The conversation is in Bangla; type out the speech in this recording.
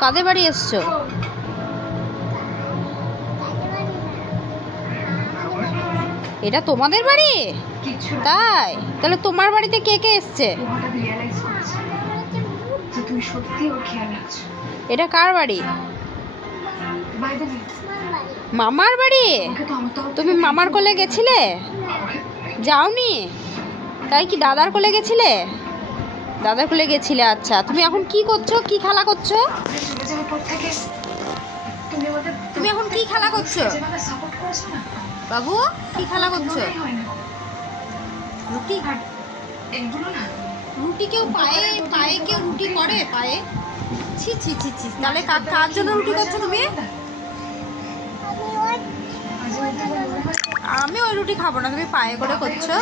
কাদের বাড়ি এসছো? এটা তোমাদের বাড়ি? তাই? তাহলে তোমার বাড়িতে কে কে এসছে? এটা কার বাড়ি? মামার বাড়ি? তুমি মামার কোলে গেছিলে? যাওনি? তাই কি দাদার কোলে গেছিলে? দাদার কোলে গেছিলে। আচ্ছা, তুমি এখন কি করছো? কি খেলা করছো? তুমি এখন কি খেলা করছো বাবু? কি খেলা করছো? রুটি? রুটি কেউ পায়ে পায়ে কেউ রুটি করে পায়ে? ছি ছি ছি ছি। তাহলে কার জন্য রুটি করছো তুমি? আমি ওই রুটি খাবো না, তুমি পায়ে করে করছো।